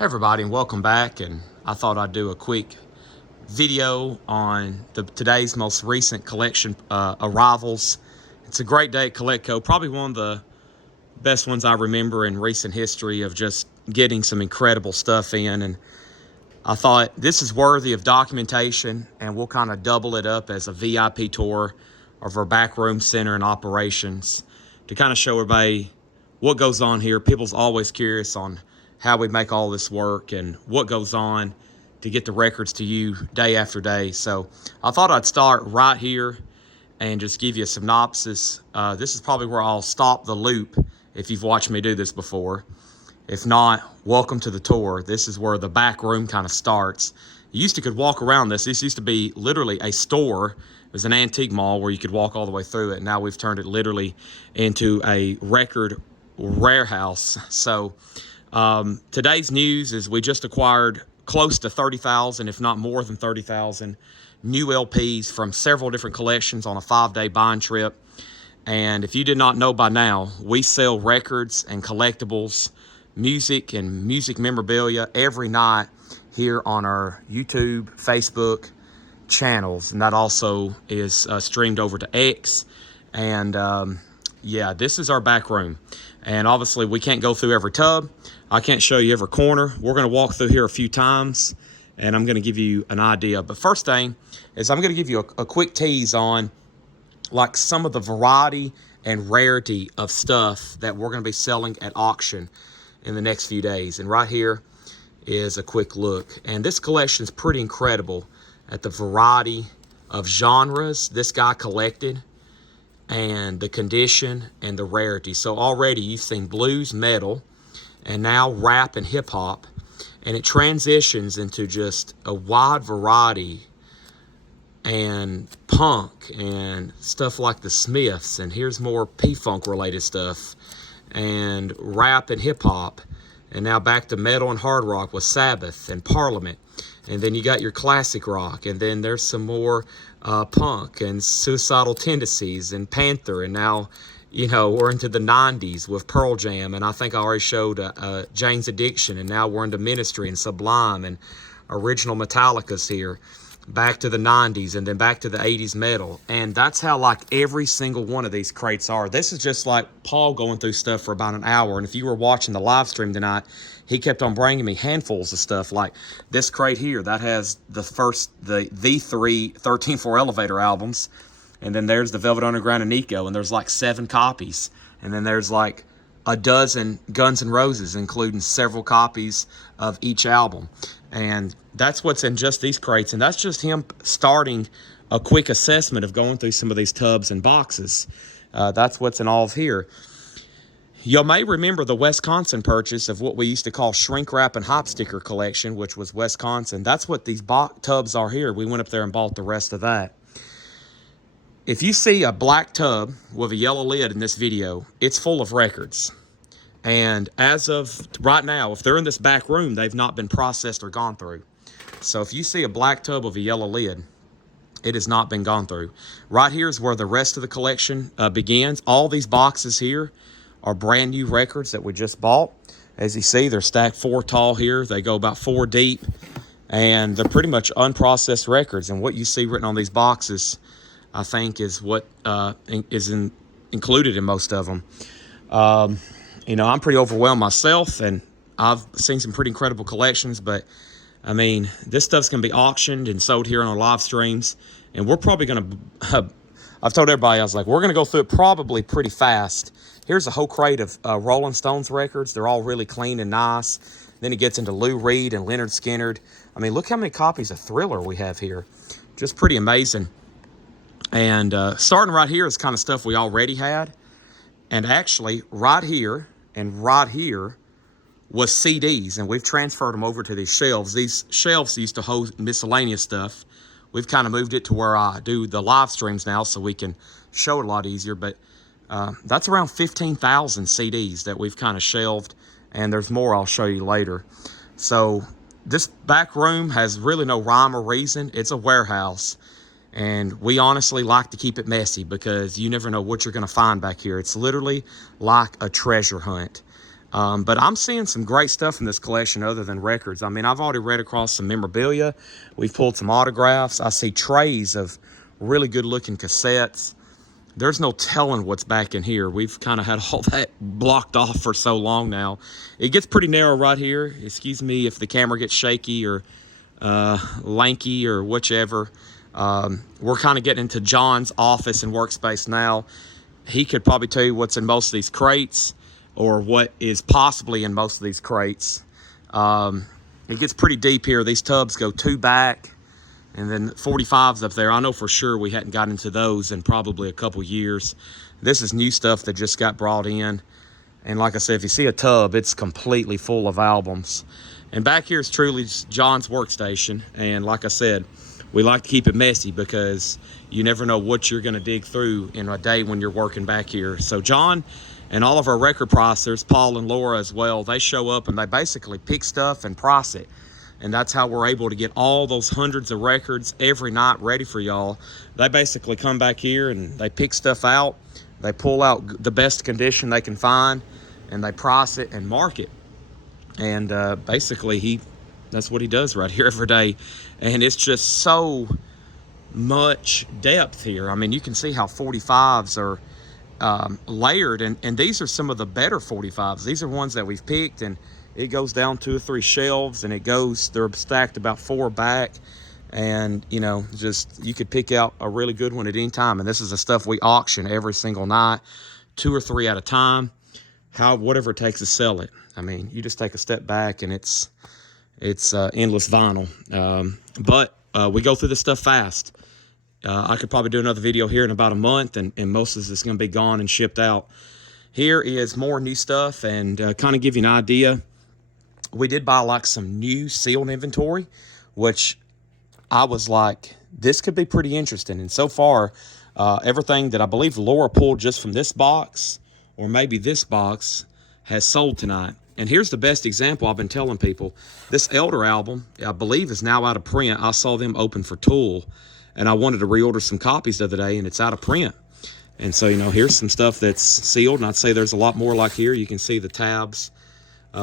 Hey everybody, and welcome back. And I thought I'd do a quick video on today's most recent collection arrivals. It's a great day at Colectco, probably one of the best ones I remember in recent history of just getting some incredible stuff in. And I thought this is worthy of documentation, and we'll kind of double it up as a VIP tour of our backroom center and operations to kind of show everybody what goes on here. People's always curious on how we make all this work and what goes on to get the records to you day after day. So I thought I'd start right here and just give you a synopsis. This is probably where I'll stop the loop if you've watched me do this before. If not, welcome to the tour. This is where the back room kind of starts. You used to could walk around this. This used to be literally a store. It was an antique mall where you could walk all the way through it. Now we've turned it literally into a record warehouse. So today's news is we just acquired close to 30,000, if not more than 30,000 new LPs from several different collections on a 5-day buying trip. And if you did not know by now, we sell records and collectibles, music and music memorabilia every night here on our YouTube, Facebook channels. And that also is streamed over to X. And yeah, this is our back room. And obviously we can't go through every tub. I can't show you every corner. We're going to walk through here a few times, and I'm going to give you an idea. But first thing is I'm going to give you a quick tease on like some of the variety and rarity of stuff that we're going to be selling at auction in the next few days. And right here is a quick look. And this collection is pretty incredible at the variety of genres this guy collected and the condition and the rarity. So already you've seen blues, metal, and now rap and hip hop, and it transitions into just a wide variety and punk and stuff like the Smiths, and here's more P-Funk related stuff, and rap and hip hop, and now back to metal and hard rock with Sabbath and Parliament, and then you got your classic rock, and then there's some more punk and Suicidal Tendencies and Panther, and now we're into the 90s with Pearl Jam, and I think I already showed Jane's Addiction, and now we're into Ministry and Sublime and original Metallica's here. Back to the 90s, and then back to the 80s metal. And that's how like every single one of these crates are. This is just like Paul going through stuff for about an hour. And if you were watching the live stream tonight, he kept on bringing me handfuls of stuff like this crate here. That has the three 13-4 Elevator albums. And then there's the Velvet Underground and Nico, and there's like 7 copies. And then there's like a dozen Guns N' Roses, including several copies of each album. And that's what's in just these crates. And that's just him starting a quick assessment of going through some of these tubs and boxes. That's what's in all of here. You may remember the Wisconsin purchase of what we used to call shrink wrap and hop sticker collection, which was Wisconsin. That's what these tubs are here. We went up there and bought the rest of that. If you see a black tub with a yellow lid in this video, it's full of records. And as of right now, if they're in this back room, they've not been processed or gone through. So if you see a black tub with a yellow lid, it has not been gone through. Right here is where the rest of the collection begins. All these boxes here are brand new records that we just bought. As you see, they're stacked 4 tall here. They go about 4 deep. And they're pretty much unprocessed records. And what you see written on these boxes, I think, is what is included in most of them. I'm pretty overwhelmed myself, and I've seen some pretty incredible collections, but I mean, this stuff's going to be auctioned and sold here on our live streams, and we're probably going to, I've told everybody, I was like, we're going to go through it probably pretty fast. Here's a whole crate of Rolling Stones records. They're all really clean and nice. Then it gets into Lou Reed and Leonard Skinner. I mean, look how many copies of Thriller we have here. Just pretty amazing. And starting right here is kind of stuff we already had. And actually, right here and right here was CDs. And we've transferred them over to these shelves. These shelves used to hold miscellaneous stuff. We've kind of moved it to where I do the live streams now so we can show it a lot easier. But that's around 15,000 CDs that we've kind of shelved. And there's more I'll show you later. So this back room has really no rhyme or reason. It's a warehouse. And we honestly like to keep it messy because you never know what you're going to find back here. It's literally like a treasure hunt. But I'm seeing some great stuff in this collection other than records. I mean, I've already read across some memorabilia. We've pulled some autographs. I see trays of really good-looking cassettes. There's no telling what's back in here. We've kind of had all that blocked off for so long now. It gets pretty narrow right here. Excuse me if the camera gets shaky or lanky or whichever. We're kind of getting into John's office and workspace now. He could probably tell you what's in most of these crates or what is possibly in most of these crates. It gets pretty deep here. These tubs go 2 back. And then 45s up there. I know for sure we hadn't gotten into those in probably a couple years. This is new stuff that just got brought in. And like I said, if you see a tub, it's completely full of albums. And back here is truly John's workstation. And like I said, we like to keep it messy because you never know what you're going to dig through in a day when you're working back here. So John and all of our record processors, Paul and Laura as well, they show up and they basically pick stuff and price it. And that's how we're able to get all those hundreds of records every night ready for y'all. They basically come back here and they pick stuff out. They pull out the best condition they can find and they price it and mark it. And basically that's what he does right here every day. And it's just so much depth here. I mean, you can see how 45s are layered. And these are some of the better 45s. These are ones that we've picked, and it goes down 2 or 3 shelves, and they're stacked about 4 back. And, you know, just you could pick out a really good one at any time. And this is the stuff we auction every single night, 2 or 3 at a time, whatever it takes to sell it. I mean, you just take a step back and it's endless vinyl. But we go through this stuff fast. I could probably do another video here in about a month, and most of this is going to be gone and shipped out. Here is more new stuff, and kind of give you an idea. We did buy like some new sealed inventory, which I was like, this could be pretty interesting. And so far, everything that I believe Laura pulled just from this box, or maybe this box, has sold tonight. And here's the best example I've been telling people. This Elder album, I believe, is now out of print. I saw them open for Tool, and I wanted to reorder some copies the other day, and it's out of print. And so, you know, here's some stuff that's sealed, and I'd say there's a lot more like here. You can see the tabs.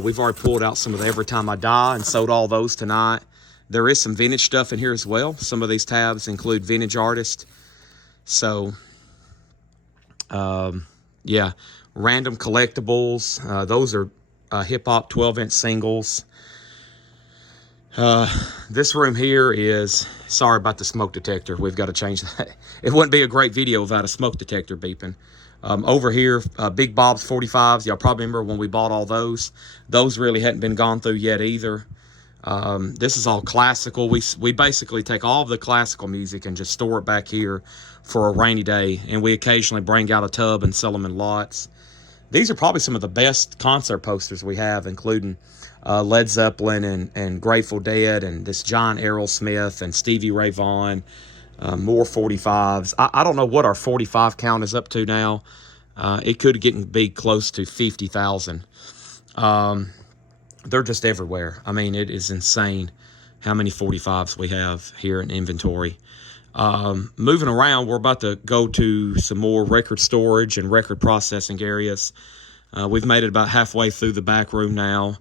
We've already pulled out some of the Every Time I Die and sold all those tonight. There is some vintage stuff in here as well. Some of these tabs include vintage artists. So, yeah, random collectibles. Those are hip-hop 12-inch singles. This room here is, sorry about the smoke detector. We've got to change that. It wouldn't be a great video without a smoke detector beeping. Over here, Big Bob's 45s. Y'all probably remember when we bought all those. Those really hadn't been gone through yet either. This is all classical. We basically take all of the classical music and just store it back here for a rainy day. And we occasionally bring out a tub and sell them in lots. These are probably some of the best concert posters we have, including Led Zeppelin and Grateful Dead and this John Aerosmith and Stevie Ray Vaughan. More 45s. I don't know what our 45 count is up to now. It could be close to 50,000. They're just everywhere. I mean, it is insane how many 45s we have here in inventory. Moving around, we're about to go to some more record storage and record processing areas. We've made it about halfway through the back room now.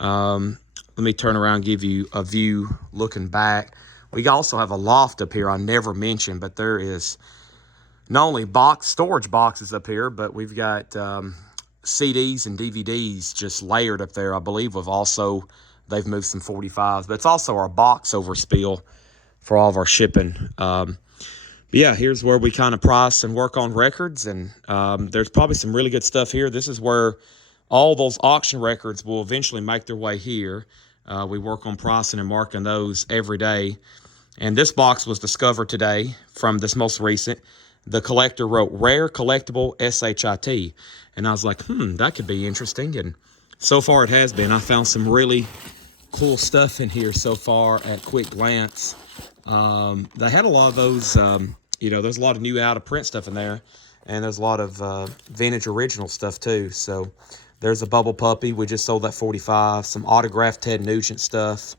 Let me turn around and give you a view looking back. We also have a loft up here I never mentioned, but there is not only storage boxes up here, but we've got CDs and DVDs just layered up there. I believe they've moved some 45s, but it's also our box overspill for all of our shipping. But yeah, here's where we kind of price and work on records, and there's probably some really good stuff here. This is where all those auction records will eventually make their way here. We work on pricing and marking those every day. And this box was discovered today from this most recent. The collector wrote Rare Collectible SHIT. And I was like, that could be interesting. And so far it has been. I found some really cool stuff in here so far at quick glance. They had a lot of those, there's a lot of new out of print stuff in there. And there's a lot of vintage original stuff too. So there's a Bubble Puppy. We just sold that 45. Some autographed Ted Nugent stuff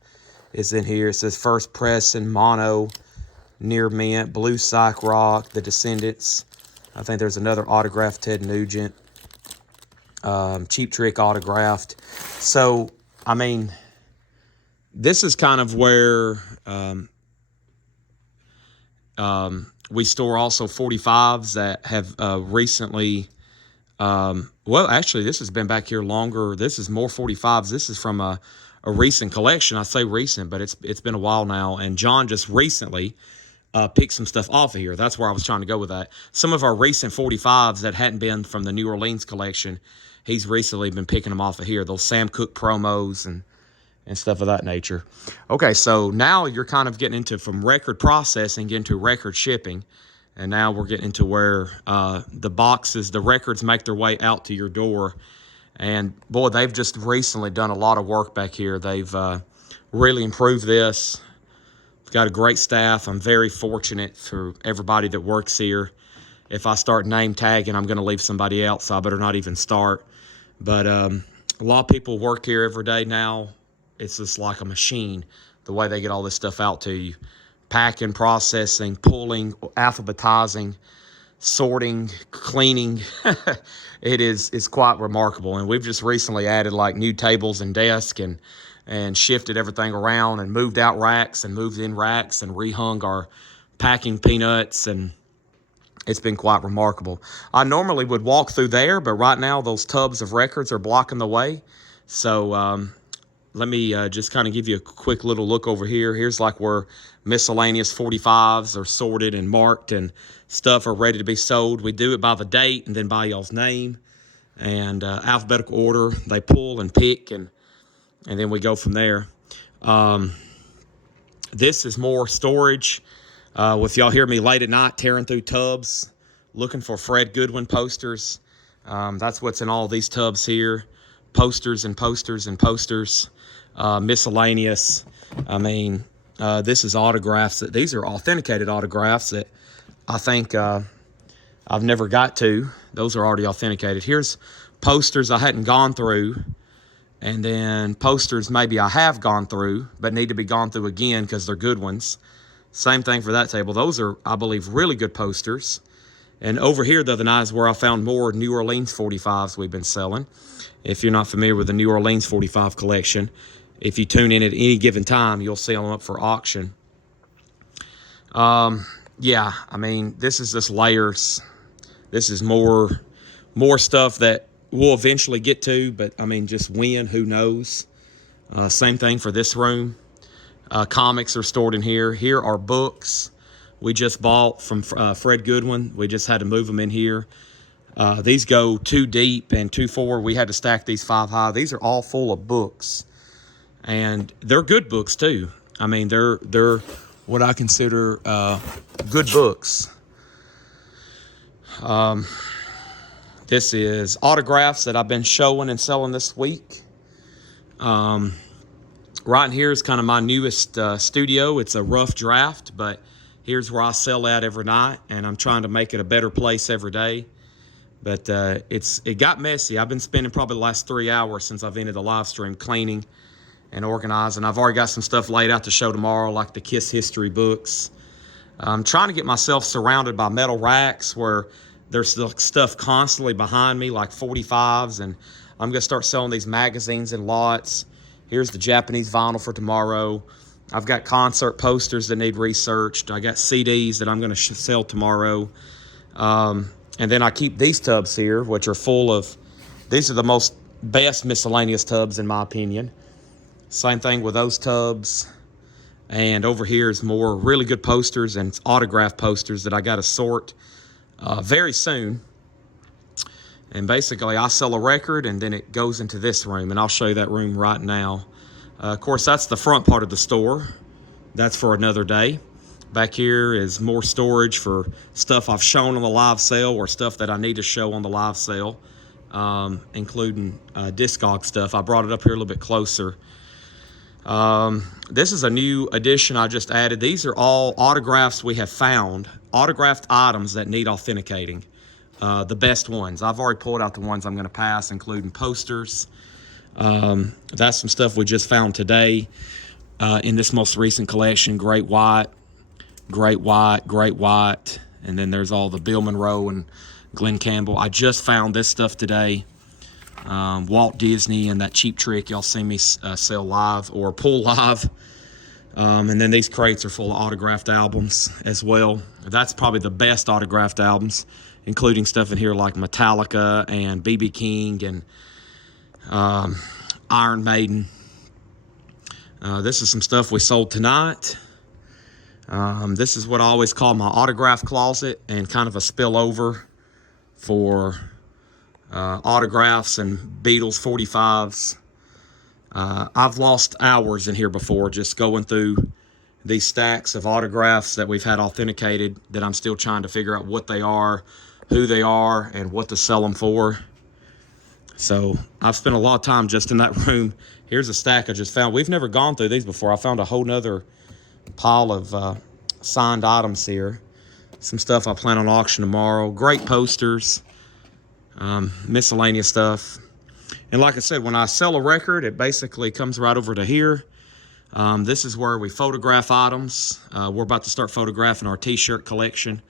is in here. It says First Press and Mono, Near Mint, Blue Psych Rock, The Descendants. I think there's another autographed Ted Nugent. Cheap Trick autographed. So, I mean, this is kind of where we store also 45s that have recently, well, actually, this has been back here longer. This is more 45s. This is from a recent collection. I say recent, but it's been a while now. And John just recently picked some stuff off of here. That's where I was trying to go with that. Some of our recent 45s that hadn't been from the New Orleans collection, he's recently been picking them off of here. Those Sam Cooke promos and stuff of that nature. Okay, so now you're kind of getting into from record processing into record shipping. And now we're getting into where the boxes, the records make their way out to your door. And, boy, they've just recently done a lot of work back here. They've really improved this. We've got a great staff. I'm very fortunate for everybody that works here. If I start name tagging, I'm going to leave somebody else, so I better not even start. But a lot of people work here every day now. It's just like a machine, the way they get all this stuff out to you. Packing, processing, pulling, alphabetizing, sorting, cleaning. It's quite remarkable. And we've just recently added like new tables and desks and shifted everything around and moved out racks and moved in racks and rehung our packing peanuts, and it's been quite remarkable. I normally would walk through there, but right now those tubs of records are blocking the way. So let me just kind of give you a quick little look over here. Here's like where miscellaneous 45s are sorted and marked and stuff are ready to be sold. We do it by the date and then by y'all's name and alphabetical order. They pull and pick, and then we go from there. This is more storage. If y'all hear me late at night tearing through tubs, looking for Fred Goodwin posters, that's what's in all these tubs here. Posters and posters and posters. Miscellaneous. I mean, this is autographs. These are authenticated autographs that I think I've never got to. Those are already authenticated. Here's posters I hadn't gone through, and then posters maybe I have gone through but need to be gone through again because they're good ones. Same thing for that table. Those are, I believe, really good posters. And over here the other night is where I found more New Orleans 45s we've been selling. If you're not familiar with the New Orleans 45 collection, if you tune in at any given time, you'll see them up for auction. Yeah, I mean, this is just layers. This is more stuff that we'll eventually get to, but, I mean, just when, who knows. Same thing for this room. Comics are stored in here. Here are books we just bought from Fred Goodwin. We just had to move them in here. These go 2 deep and 2 forward. We had to stack these 5 high. These are all full of books. And they're good books too. I mean, they're what I consider good books. This is autographs that I've been showing and selling this week. Right in here is kind of my newest studio. It's a rough draft, but here's where I sell at every night, and I'm trying to make it a better place every day. But it got messy. I've been spending probably the last 3 hours since I've ended the live stream cleaning and organizing. I've already got some stuff laid out to show tomorrow, like the Kiss history books. I'm trying to get myself surrounded by metal racks where there's stuff constantly behind me, like 45s, and I'm going to start selling these magazines in lots. Here's the Japanese vinyl for tomorrow. I've got concert posters that need researched. I got CDs that I'm going to sell tomorrow. And then I keep these tubs here, which are full of, these are the best miscellaneous tubs in my opinion. Same thing with those tubs. And over here is more really good posters and autograph posters that I got to sort very soon. And basically I sell a record and then it goes into this room, and I'll show you that room right now. Of course, that's the front part of the store. That's for another day. Back here is more storage for stuff I've shown on the live sale or stuff that I need to show on the live sale, including Discog stuff. I brought it up here a little bit closer. This is a new addition I just added. These are all autographs we have found, autographed items that need authenticating. The best ones. I've already pulled out the ones I'm going to pass, including posters. That's some stuff we just found today in this most recent collection. Great White, and then there's all the Bill Monroe and Glenn Campbell. I just found this stuff today. Walt Disney and that Cheap Trick y'all see me sell live or pull live. And then these crates are full of autographed albums as well. That's probably the best autographed albums, including stuff in here like Metallica and B.B. King and Iron Maiden. This is some stuff we sold tonight. This is what I always call my autograph closet, and kind of a spillover for autographs and Beatles 45s. I've lost hours in here before just going through these stacks of autographs that we've had authenticated that I'm still trying to figure out what they are, who they are, and what to sell them for. So I've spent a lot of time just in that room. Here's a stack I just found. We've never gone through these before. I found a whole nother pile of signed items here. Some stuff I plan on auction tomorrow. Great posters, miscellaneous stuff. And like I said, when I sell a record, it basically comes right over to here. This is where we photograph items. We're about to start photographing our t-shirt collection,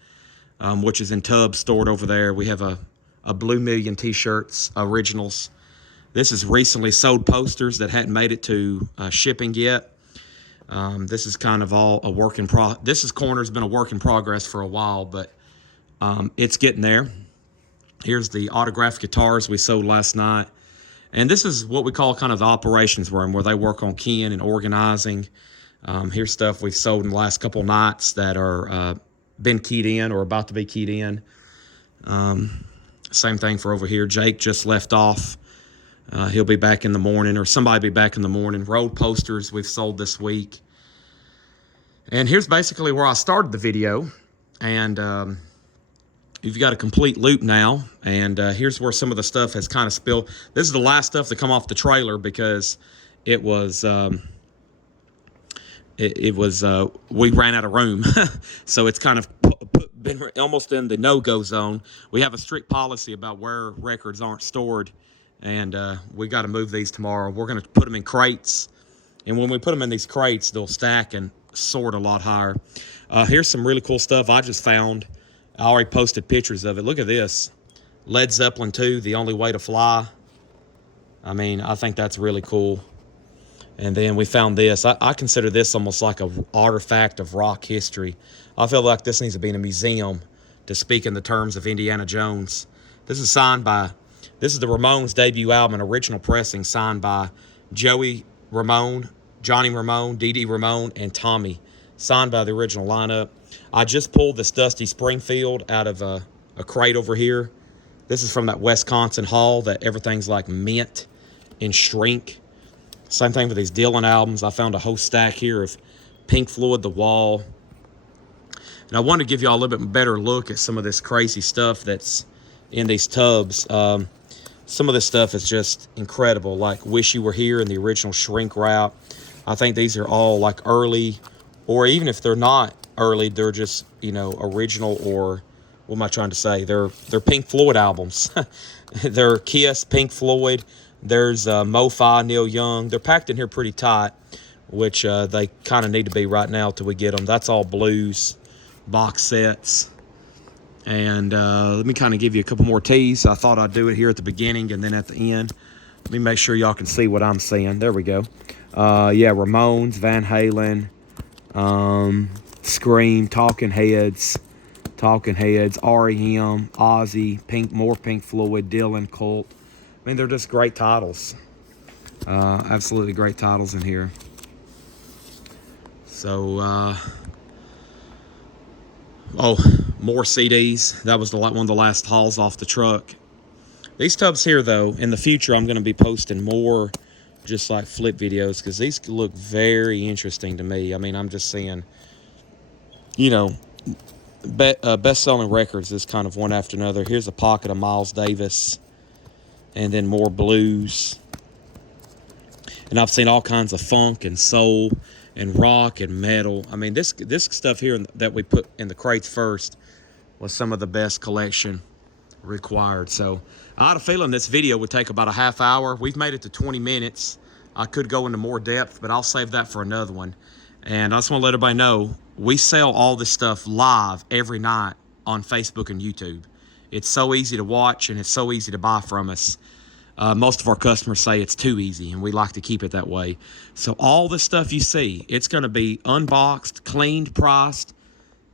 which is in tubs stored over there. We have a Blue Million t-shirts, originals. This is recently sold posters that hadn't made it to shipping yet. This is kind of all a work in progress. This corner's been a work in progress for a while, but it's getting there. Here's the autographed guitars we sold last night. And this is what we call kind of the operations room, where they work on keying and organizing. Here's stuff we've sold in the last couple nights that are been keyed in or about to be keyed in. Same thing for over here. Jake just left off. He'll be back in the morning, or somebody be back in the morning. Road posters we've sold this week. And here's basically where I started the video. And you've got a complete loop now. And here's where some of the stuff has kind of spilled. This is the last stuff to come off the trailer because it was we ran out of room. So it's kind of been almost in the no-go zone. We have a strict policy about where records aren't stored. And we got to move these tomorrow. We're going to put them in crates. And when we put them in these crates, they'll stack and sort a lot higher. Here's some really cool stuff I just found. I already posted pictures of it. Look at this. Led Zeppelin 2, The Only Way to Fly. I mean, I think that's really cool. And then we found this. I consider this almost like an artifact of rock history. I feel like this needs to be in a museum to speak in the terms of Indiana Jones. This is signed by... This is the Ramones' debut album, an original pressing signed by Joey Ramone, Johnny Ramone, Dee Dee Ramone, and Tommy. Signed by the original lineup. I just pulled this Dusty Springfield out of a crate over here. This is from that Wisconsin haul that everything's like mint and shrink. Same thing with these Dylan albums. I found a whole stack here of Pink Floyd, The Wall. And I wanted to give y'all a little bit better look at some of this crazy stuff that's in these tubs. Some of this stuff is just incredible, like Wish You Were Here and the original Shrink Wrap. I think these are all like early, or even if they're not early, they're just, you know, original, or what am I trying to say? They're Pink Floyd albums. They're Kiss, Pink Floyd. There's Mo-Fi, Neil Young. They're packed in here pretty tight, which they kind of need to be right now till we get them. That's all blues box sets. And let me kind of give you a couple more teas. I thought I'd do it here at the beginning and then at the end. Let me make sure y'all can see what I'm seeing. There we go. Yeah, Ramones, Van Halen, Scream, Talking Heads, R.E.M., Ozzy, more Pink Floyd, Dylan, Cult. I mean, they're just great titles. Absolutely great titles in here. So, more CDs. That was one of the last hauls off the truck. These tubs here, though, in the future, I'm going to be posting more just like flip videos because these look very interesting to me. I mean, I'm just seeing, you know, best-selling records is kind of one after another. Here's a pocket of Miles Davis and then more blues. And I've seen all kinds of funk and soul and rock and metal. I mean, this stuff here that we put in the crates first was some of the best collection required. So I had a feeling this video would take about a half hour. We've made it to 20 minutes. I could go into more depth, but I'll save that for another one. And I just want to let everybody know, we sell all this stuff live every night on Facebook and YouTube. It's so easy to watch and it's so easy to buy from us. Most of our customers say it's too easy, and we like to keep it that way. So all the stuff you see, it's going to be unboxed, cleaned, priced,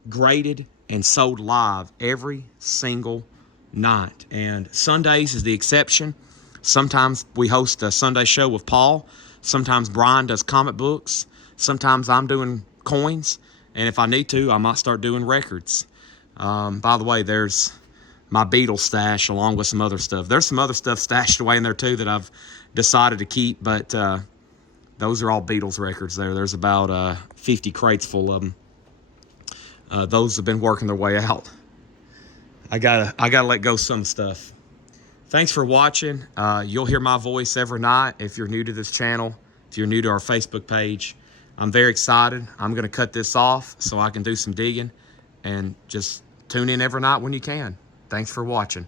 graded, and sold live every single night. And Sundays is the exception. Sometimes we host a Sunday show with Paul. Sometimes Brian does comic books. Sometimes I'm doing coins. And if I need to, I might start doing records. By the way, there's my Beatles stash along with some other stuff. There's some other stuff stashed away in there too that I've decided to keep, but those are all Beatles records there. There's about 50 crates full of them. Those have been working their way out. I gotta let go some stuff. Thanks for watching. You'll hear my voice every night if you're new to this channel, if you're new to our Facebook page. I'm very excited. I'm gonna cut this off so I can do some digging, and just tune in every night when you can. Thanks for watching.